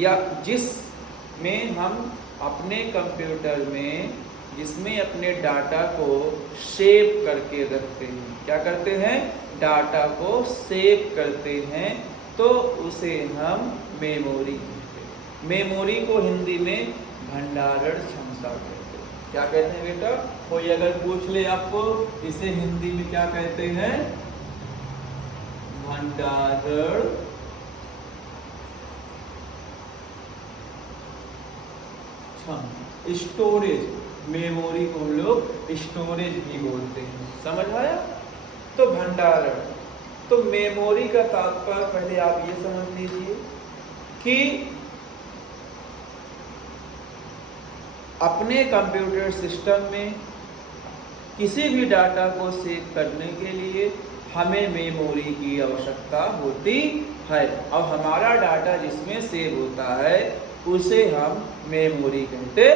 या जिसमें हम अपने कंप्यूटर में जिसमें अपने डाटा को सेव करके रखते हैं। क्या करते हैं? डाटा को सेव करते हैं, तो उसे हम मेमोरी कहते हैं। मेमोरी को हिंदी में भंडारण क्षमता कहते हैं। क्या कहते हैं बेटा? कोई अगर पूछ ले आपको इसे हिंदी में क्या कहते हैं? भंडारण क्षमता, स्टोरेज। मेमोरी को हम लोग स्टोरेज भी बोलते हैं। समझ आया? तो भंडारण, तो मेमोरी का तात्पर्य पहले आप ये समझ लीजिए कि अपने कंप्यूटर सिस्टम में किसी भी डाटा को सेव करने के लिए हमें मेमोरी की आवश्यकता होती है, और हमारा डाटा जिसमें सेव होता है उसे हम मेमोरी कहते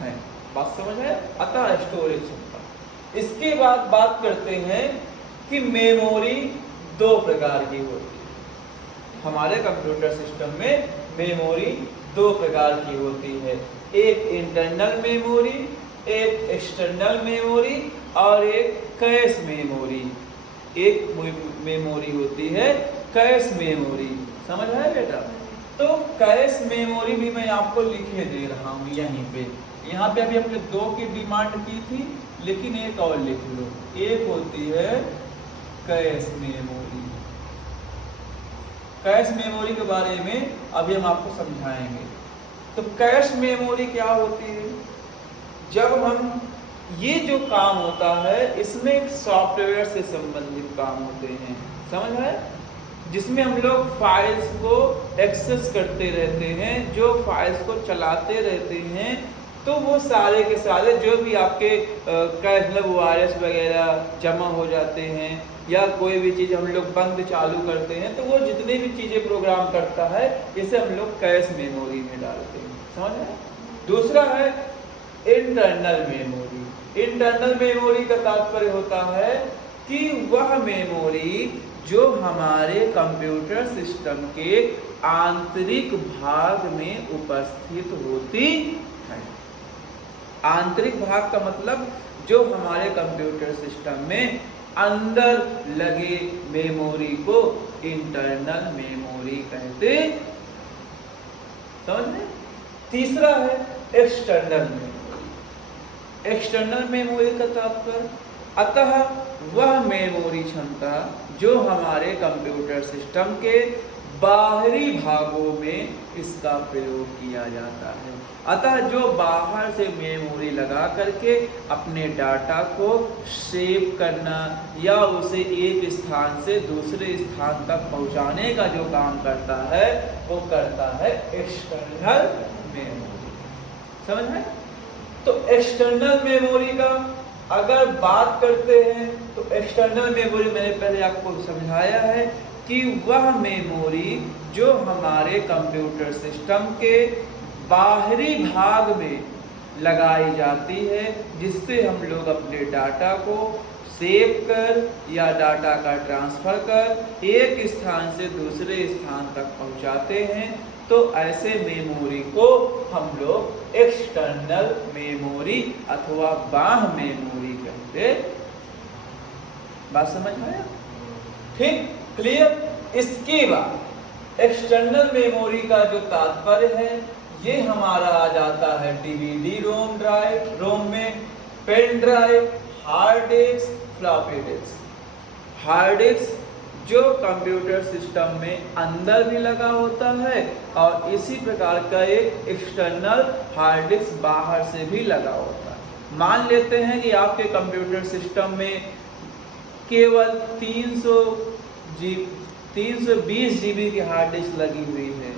हैं। बात समझ है? अतः स्टोरेज क्षमता। इसके बाद बात करते हैं कि मेमोरी दो प्रकार की होती है। हमारे कंप्यूटर सिस्टम में मेमोरी दो प्रकार की होती है, एक इंटरनल मेमोरी, एक एक्सटर्नल मेमोरी, और एक कैश मेमोरी। एक मेमोरी होती है कैश मेमोरी। समझ है बेटा? तो कैश मेमोरी भी मैं आपको लिखे दे रहा हूँ यहीं पे। यहाँ पे अभी हमने दो की डिमांड की थी, लेकिन एक और लिख लो। एक होती है कैश मेमोरी। कैश मेमोरी के बारे में अभी हम आपको समझाएंगे। तो कैश मेमोरी क्या होती है? जब हम ये जो काम होता है इसमें सॉफ्टवेयर से संबंधित काम होते हैं। समझ है? जिसमें हम लोग फाइल्स को एक्सेस करते रहते हैं, जो फाइल्स को चलाते रहते हैं, तो वो सारे के सारे जो भी आपके कैश मतलब वायरस वगैरह जमा हो जाते हैं, या कोई भी चीज़ हम लोग बंद चालू करते हैं, तो वो जितने भी चीज़ें प्रोग्राम करता है इसे हम लोग कैश मेमोरी में डालते हैं। समझ है? दूसरा है इंटरनल मेमोरी। इंटरनल मेमोरी का तात्पर्य होता है कि वह मेमोरी जो हमारे कंप्यूटर सिस्टम के आंतरिक भाग में उपस्थित होती है। आंतरिक भाग का मतलब जो हमारे कंप्यूटर सिस्टम में अंदर लगे मेमोरी को इंटरनल मेमोरी कहते। समझ में? तीसरा है एक्सटर्नल मेमोरी। एक्सटर्नल मेमोरी का तात्पर्य अतः वह मेमोरी क्षमता जो हमारे कंप्यूटर सिस्टम के बाहरी भागों में इसका प्रयोग किया जाता है। अतः जो बाहर से मेमोरी लगा करके अपने डाटा को सेव करना या उसे एक स्थान से दूसरे स्थान तक पहुंचाने का जो काम करता है वो करता है एक्सटर्नल मेमोरी। समझ है? तो एक्सटर्नल मेमोरी का अगर बात करते हैं तो एक्सटर्नल मेमोरी मैंने पहले आपको समझाया है कि वह मेमोरी जो हमारे कंप्यूटर सिस्टम के बाहरी भाग में लगाई जाती है, जिससे हम लोग अपने डाटा को सेव कर या डाटा का ट्रांसफ़र कर एक स्थान से दूसरे स्थान तक पहुंचाते हैं, तो ऐसे मेमोरी को हम लोग एक्सटर्नल मेमोरी अथवा बाह्य मेमोरी कहते। बात समझ में आया? ठीक, क्लियर? इसके बाद एक्सटर्नल मेमोरी का जो तात्पर्य है ये हमारा आ जाता है डीवीडी रोम ड्राइव, रोम में pen drive, hard disk, floppy disk. Hard disk जो कंप्यूटर सिस्टम में अंदर भी लगा होता है और इसी प्रकार का एक एक्सटर्नल हार्ड डिस्क बाहर से भी लगा होता है। मान लेते हैं कि आपके कंप्यूटर सिस्टम में केवल 320 GB की हार्ड डिस्क लगी हुई है,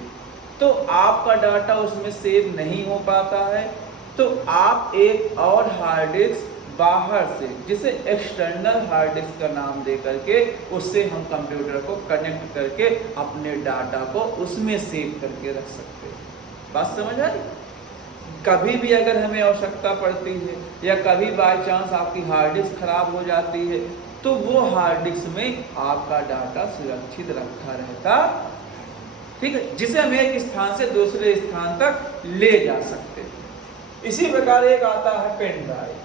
तो आपका डाटा उसमें सेव नहीं हो पाता है, तो आप एक और हार्ड डिस्क बाहर से, जिसे एक्सटर्नल हार्ड डिस्क का नाम दे करके उससे हम कंप्यूटर को कनेक्ट करके अपने डाटा को उसमें सेव करके रख सकते हैं। बात समझ आई? कभी भी अगर हमें आवश्यकता पड़ती है या कभी बाय चांस आपकी हार्ड डिस्क खराब हो जाती है, तो वो हार्ड डिस्क में आपका डाटा सुरक्षित रखा रहता। ठीक है, जिसे हम एक स्थान से दूसरे स्थान तक ले जा सकते हैं। इसी प्रकार एक आता है पेन ड्राइव।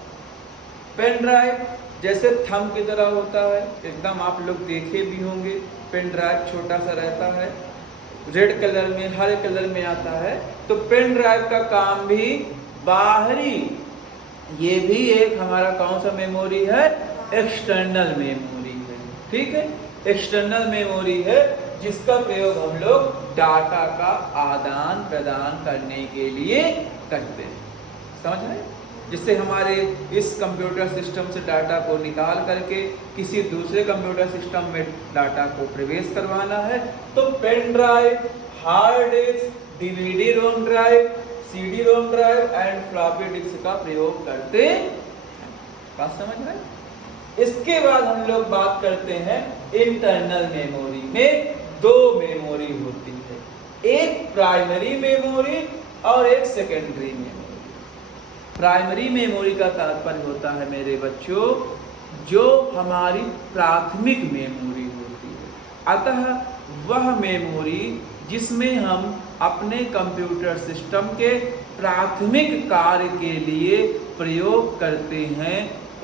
पेन ड्राइव जैसे थंब की तरह होता है, एकदम आप लोग देखे भी होंगे। पेन ड्राइव छोटा सा रहता है, रेड कलर में, हरे कलर में आता है। तो पेन ड्राइव का काम भी बाहरी, ये भी एक हमारा कौन सा मेमोरी है, एक्सटर्नल मेमोरी है। ठीक है, एक्सटर्नल मेमोरी है जिसका प्रयोग हम लोग डाटा का आदान प्रदान करने के लिए करते हैं। समझ आए? जिससे हमारे इस कंप्यूटर सिस्टम से डाटा को निकाल करके किसी दूसरे कंप्यूटर सिस्टम में डाटा को प्रवेश करवाना है तो pen drive, hard disk, DVD ROM drive, CD ROM drive and floppy disk का प्रयोग करते हैं। बात समझ आए? इसके बाद हम लोग बात करते हैं इंटरनल मेमोरी में दो मेमोरी होती है, एक प्राइमरी मेमोरी और एक सेकेंडरी मेमोरी। प्राइमरी मेमोरी का तात्पर्य होता है मेरे बच्चों जो हमारी प्राथमिक मेमोरी होती है, अतः वह मेमोरी जिसमें हम अपने कंप्यूटर सिस्टम के प्राथमिक कार्य के लिए प्रयोग करते हैं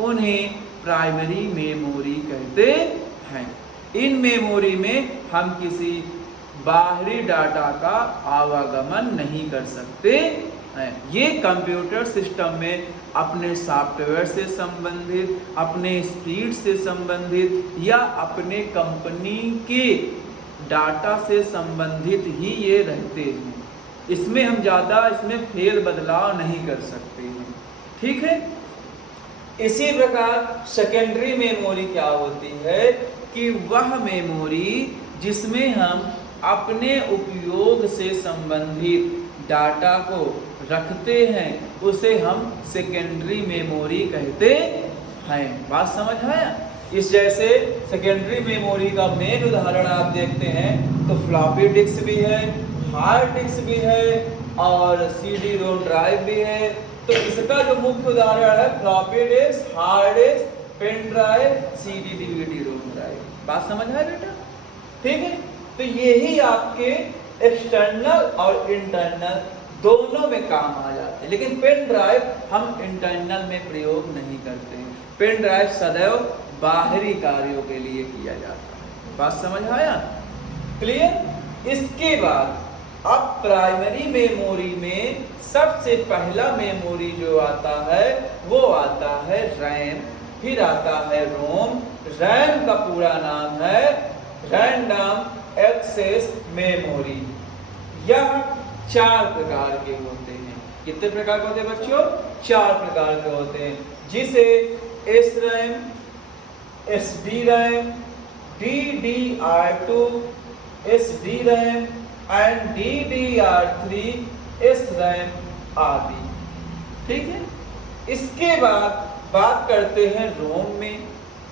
उन्हें प्राइमरी मेमोरी कहते हैं। इन मेमोरी में हम किसी बाहरी डाटा का आवागमन नहीं कर सकते हैं। ये कंप्यूटर सिस्टम में अपने सॉफ्टवेयर से संबंधित, अपने स्पीड से संबंधित या अपने कंपनी के डाटा से संबंधित ही ये रहते हैं। इसमें हम ज़्यादा इसमें फेर बदलाव नहीं कर सकते हैं। ठीक है, इसी प्रकार सेकेंडरी मेमोरी क्या होती है कि वह मेमोरी जिसमें हम अपने उपयोग से संबंधित डाटा को रखते हैं उसे हम सेकेंडरी मेमोरी कहते हैं। बात समझ आया? इस जैसे सेकेंडरी मेमोरी का मेन उदाहरण आप देखते हैं तो फ्लॉपी डिस्क भी है, हार्ड डिस्क भी है और सीडी रोम ड्राइव भी है। तो इसका जो मुख्य उदाहरण है floppy disk, hard disk, pen drive, CD DVD ROM drive. बात समझ आया बेटा? ठीक है, तो यही आपके एक्सटर्नल और इंटरनल दोनों में काम आ जाते हैं, लेकिन पेन ड्राइव हम इंटरनल में प्रयोग नहीं करते हैं। पेन ड्राइव सदैव बाहरी कार्यों के लिए किया जाता है। बात समझ आया? क्लियर? इसके बाद अब प्राइमरी मेमोरी में सबसे पहला मेमोरी जो आता है वो आता है रैम, फिर आता है रोम। रैम का पूरा नाम है रैंडम एक्सेस मेमोरी। यह 4 प्रकार के होते हैं। कितने प्रकार के होते हैं बच्चों? 4 प्रकार के होते हैं, जिसे S RAM, SD RAM, DDR2, SD RAM and DDR3 SRAM आदि। ठीक है, इसके बाद बात करते हैं रोम में।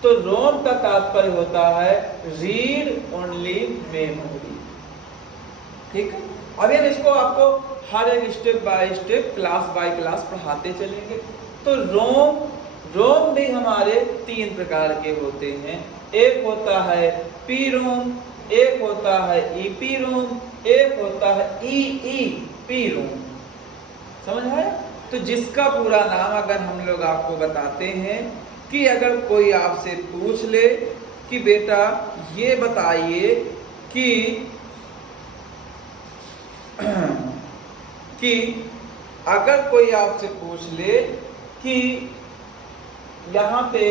तो रोम का तात्पर्य होता है रीड ओनली मेमोरी। ठीक है, अभी हम इसको आपको हर एक step by step, class by class पढ़ाते चलेंगे। तो रोम भी हमारे 3 प्रकार के होते हैं। एक होता है पी रोम, एक होता है ईपी रोम, एक होता है EEP रोम। समझ आया? तो जिसका पूरा नाम अगर हम लोग आपको बताते हैं कि अगर कोई आपसे पूछ ले कि बेटा ये बताइए कि अगर कोई आपसे पूछ ले कि यहाँ पे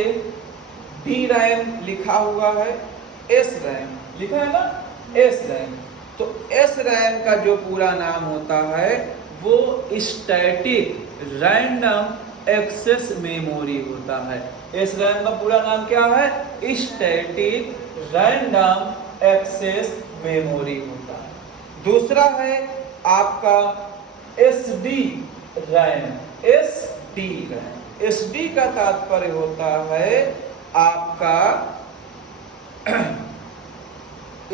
डी रैम लिखा हुआ है, एस रैम लिखा है ना, एस रैम, तो एस रैम का जो पूरा नाम होता है वो स्टैटिक रैंडम एक्सेस मेमोरी होता है। एस रैम का पूरा नाम क्या है? स्टैटिक रैंडम एक्सेस मेमोरी होता है। दूसरा है आपका SD RAM. SD RAM, SD का तात्पर्य होता है आपका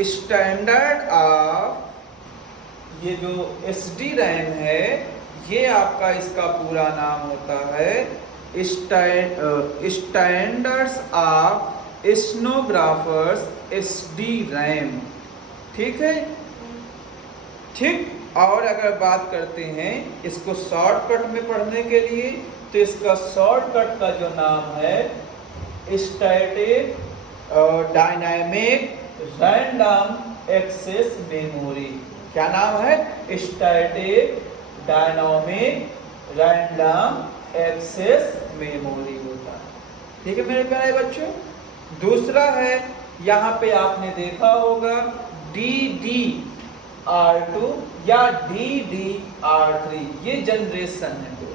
स्टैंडर्ड ऑफ, ये जो SD रैम है ये आपका इसका पूरा नाम होता है standards of stenographers SD RAM. ठीक है, ठीक। और अगर बात करते हैं इसको शॉर्टकट में पढ़ने के लिए, तो इसका शॉर्टकट का जो नाम है static dynamic random access memory. क्या नाम है? Static dynamic random access memory होता है। ठीक है मेरे प्यारे बच्चों। दूसरा है, यहाँ पे आपने देखा होगा DDR2 या DDR3, ये जनरेशन है दो।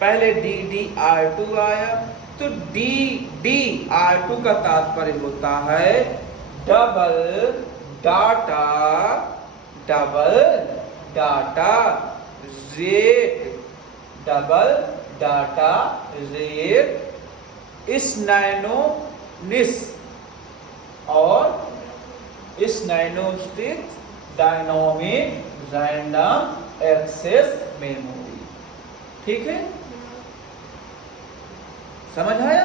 पहले DDR2 आया, तो DDR2 का तात्पर्य होता है double data rate, double data rate इस नैनोनिस और इस नैनोस्टिक डायनामिक रैंडम एक्सेस मेमोरी। ठीक है, समझ आया?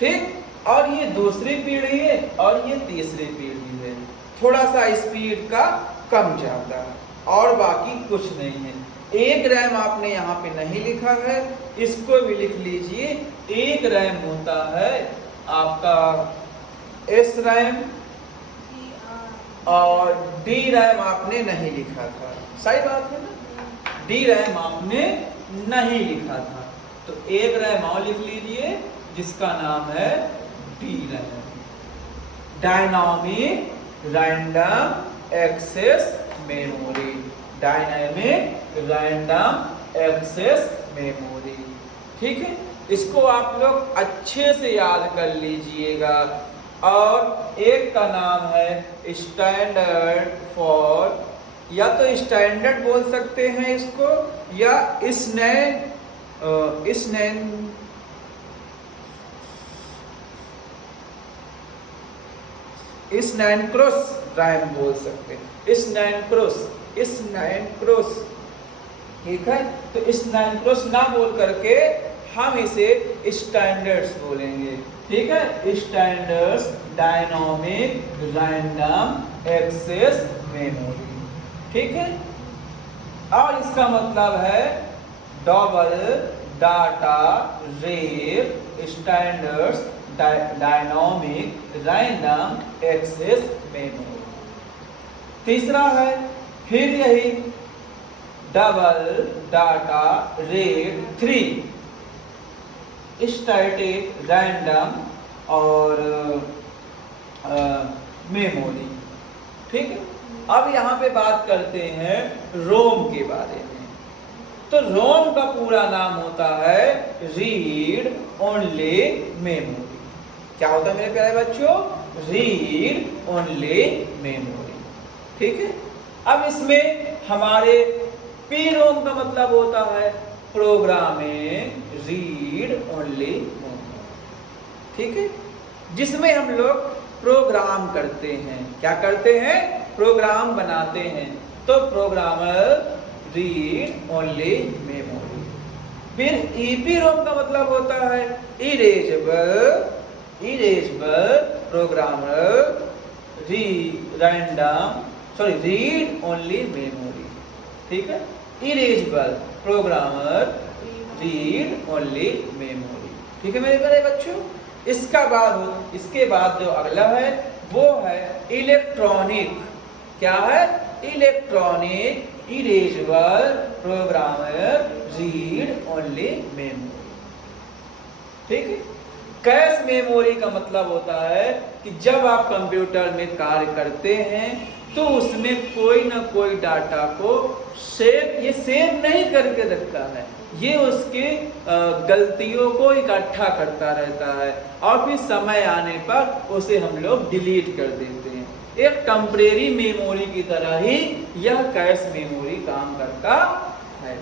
ठीक। और ये दूसरी पीढ़ी है और ये तीसरी पीढ़ी है। थोड़ा सा स्पीड का कम ज्यादा और बाकी कुछ नहीं है। एक रैम आपने यहाँ पे नहीं लिखा है, इसको भी लिख लीजिए। एक रैम होता है आपका एस रैम और डी रैम आपने नहीं लिखा था। सही बात है ना? डी रैम आपने नहीं लिखा था, तो एक रैम और लिख लीजिए जिसका नाम है D RAM, dynamic random access memory. Dynamic random access memory. ठीक है, इसको आप लोग अच्छे से याद कर लीजिएगा। और एक का नाम है स्टैंडर्ड फॉर, या तो स्टैंडर्ड बोल सकते हैं इसको, या स्नैनक्रोस रैम बोल सकते हैं। स्नैनक्रोस। ठीक है, तो स्नैनक्रोस ना बोल करके हम इसे स्टैंडर्ड्स बोलेंगे। ठीक है, standards dynamic random access memory. ठीक है, और इसका मतलब है double data rate standards dynamic random access memory. तीसरा है फिर यही double data rate 3 static random और मेमोरी। ठीक है, अब यहाँ पे बात करते हैं रोम के बारे में। तो रोम का पूरा नाम होता है रीड ओनली मेमोरी। क्या होता है मेरे प्यारे बच्चों? Read only memory. ठीक है, अब इसमें हमारे पी रोम का मतलब होता है प्रोग्रामिंग रीड ओनली मेमोरी। ठीक है, जिसमें हम लोग प्रोग्राम करते हैं। क्या करते हैं? प्रोग्राम बनाते हैं। तो प्रोग्रामर रीड ओनली मेमोरी। फिर ईपी रोम का मतलब होता है erasable programmer read only memory. ठीक है, erasable programmer read only memory. ठीक है मेरे प्यारे बच्चों। इसके बाद जो अगला है वो है इलेक्ट्रॉनिक। क्या है? Electronic erasable programmer read only memory. ठीक है, कैश मेमोरी का मतलब होता है कि जब आप कंप्यूटर में कार्य करते हैं तो उसमें कोई ना कोई डाटा को सेव नहीं करके रखता है। ये उसके गलतियों को इकट्ठा करता रहता है और फिर समय आने पर उसे हम लोग डिलीट कर देते हैं। एक टेम्परेरी मेमोरी की तरह ही यह कैश मेमोरी काम करता है।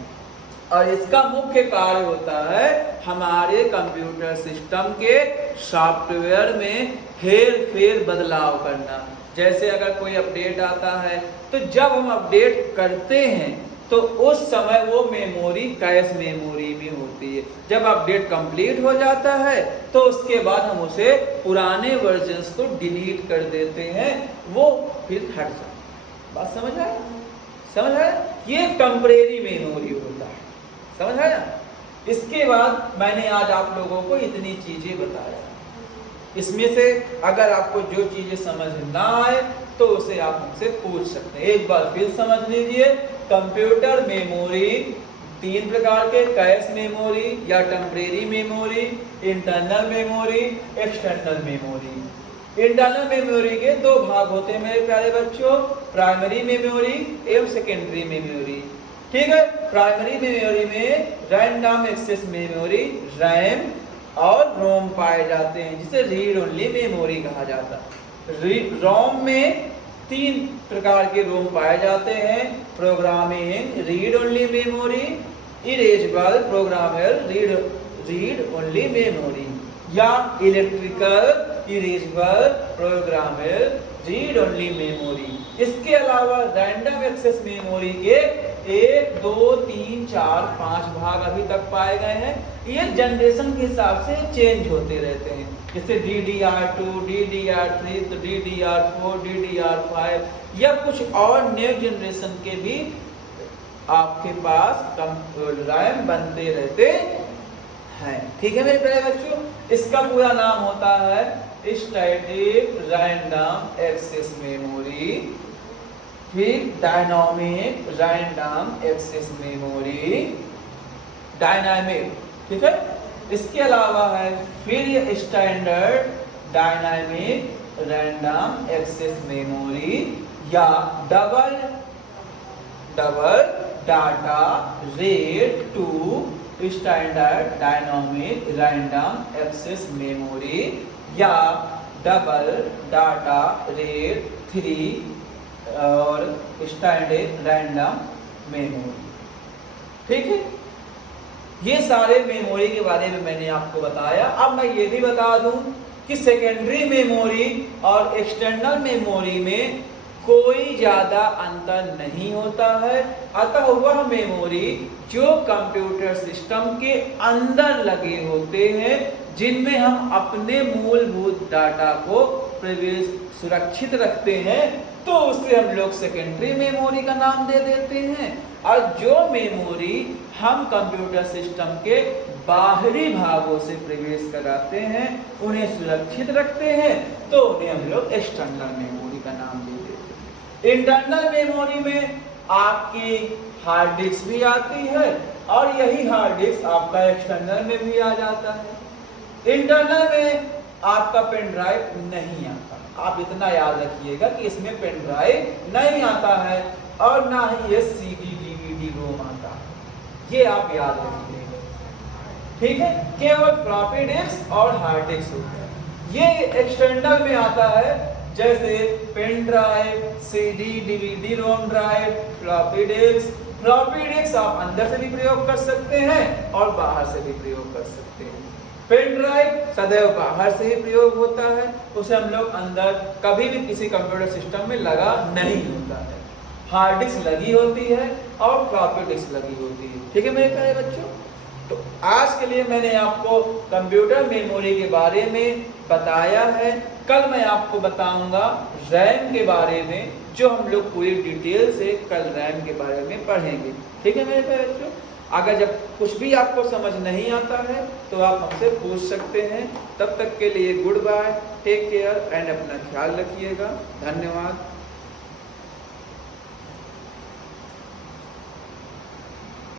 और इसका मुख्य कार्य होता है हमारे कंप्यूटर सिस्टम के सॉफ्टवेयर में हेर फेर बदलाव करना। जैसे अगर कोई अपडेट आता है तो जब हम अपडेट करते हैं तो उस समय वो मेमोरी कैश मेमोरी में होती है। जब अपडेट कंप्लीट हो जाता है तो उसके बाद हम उसे पुराने वर्जन्स को डिलीट कर देते हैं, वो फिर हट जाता है। बात समझ आए? समझ आया? ये टेम्परेरी मेमोरी होता है, समझ आया? इसके बाद मैंने आज आप लोगों को इतनी चीजें बताया। इसमें से अगर आपको जो चीजें समझ ना आए तो उसे आप हमसे पूछ सकते हैं। एक बार फिर समझ लीजिए, कंप्यूटर मेमोरी तीन प्रकार के, कैश मेमोरी या temporary memory, internal memory, external memory. Internal memory के दो भाग होते हैं मेरे प्यारे बच्चों, प्राइमरी मेमोरी एवं सेकेंडरी मेमोरी। ठीक है, प्राइमरी मेमोरी में रैंडम एक्सेस मेमोरी रैम और रोम पाए जाते हैं, जिसे रीड ओनली मेमोरी कहा जाता है। रोम में तीन प्रकार के रोम पाए जाते हैं, programming read only memory, erasable programmable read only memory, या electrical erasable programmable read only memory. इसके अलावा रैंडम एक्सेस मेमोरी के 1, 2, 3, 4, 5 भाग अभी तक पाए गए हैं। ये जनरेशन के हिसाब से चेंज होते रहते हैं, जैसे DDR2, DDR3, तो DDR4, DDR5 या कुछ और न्यू जनरेशन के भी आपके पास रैम बनते रहते हैं। ठीक है मेरे प्यारे बच्चों, इसका पूरा नाम होता है स्टैटिक रैंडम एक्सेस मेमोरी, फिर dynamic random access memory, dynamic, ठीक है। इसके अलावा है फिर ये standard dynamic random access memory या double data rate two standard dynamic random access memory या डबल डाटा रेट 3 और स्टैंडर्ड रैंडम मेमोरी। ठीक है, ये सारे मेमोरी के बारे में मैंने आपको बताया। अब मैं ये भी बता दूं कि सेकेंडरी मेमोरी और एक्सटर्नल मेमोरी में कोई ज्यादा अंतर नहीं होता है। अतः वह मेमोरी जो कंप्यूटर सिस्टम के अंदर लगे होते हैं, जिनमें हम अपने मूलभूत डाटा को प्रवेश सुरक्षित रखते हैं, तो उसे हम लोग सेकेंडरी मेमोरी का नाम दे देते हैं। और जो मेमोरी हम कंप्यूटर सिस्टम के बाहरी भागों से प्रवेश कराते हैं, उन्हें सुरक्षित रखते हैं, तो उन्हें हम लोग एक्सटर्नल मेमोरी का नाम दे देते हैं। इंटरनल मेमोरी में आपकी हार्ड डिस्क भी आती है और यही हार्ड डिस्क आपका एक्सटर्नल में भी आ जाता है। इंटरनल में आपका पेन ड्राइव नहीं आता, आप इतना याद रखिएगा कि इसमें पेन ड्राइव नहीं आता है और ना ही ये CD DVD रोम आता है, ये आप याद रखिएगा। ठीक है, केवल फ्लॉपी डिस्क और हार्ड डिस्क होता है। ये एक्सटर्नल में आता है, जैसे pen drive, CD DVD ROM drive, floppy disk. Floppy disk आप अंदर से भी प्रयोग कर सकते हैं और बाहर से भी प्रयोग कर सकते हैं। पेन ड्राइव सदैव बाहर से ही प्रयोग होता है, उसे हम लोग अंदर कभी भी किसी कंप्यूटर सिस्टम में लगा नहीं होता है। हार्ड डिस्क लगी होती है और फ्लॉपी डिस्क लगी होती है। ठीक है मेरे प्यारे बच्चों, तो आज के लिए मैंने आपको कंप्यूटर मेमोरी के बारे में बताया है। कल मैं आपको बताऊंगा रैम के बारे में, जो हम लोग पूरी डिटेल से कल रैम के बारे में पढ़ेंगे। ठीक है मेरे प्यारे बच्चों, अगर जब कुछ भी आपको समझ नहीं आता है तो आप हमसे पूछ सकते हैं। तब तक के लिए good bye, take care and अपना ख्याल रखिएगा। धन्यवाद।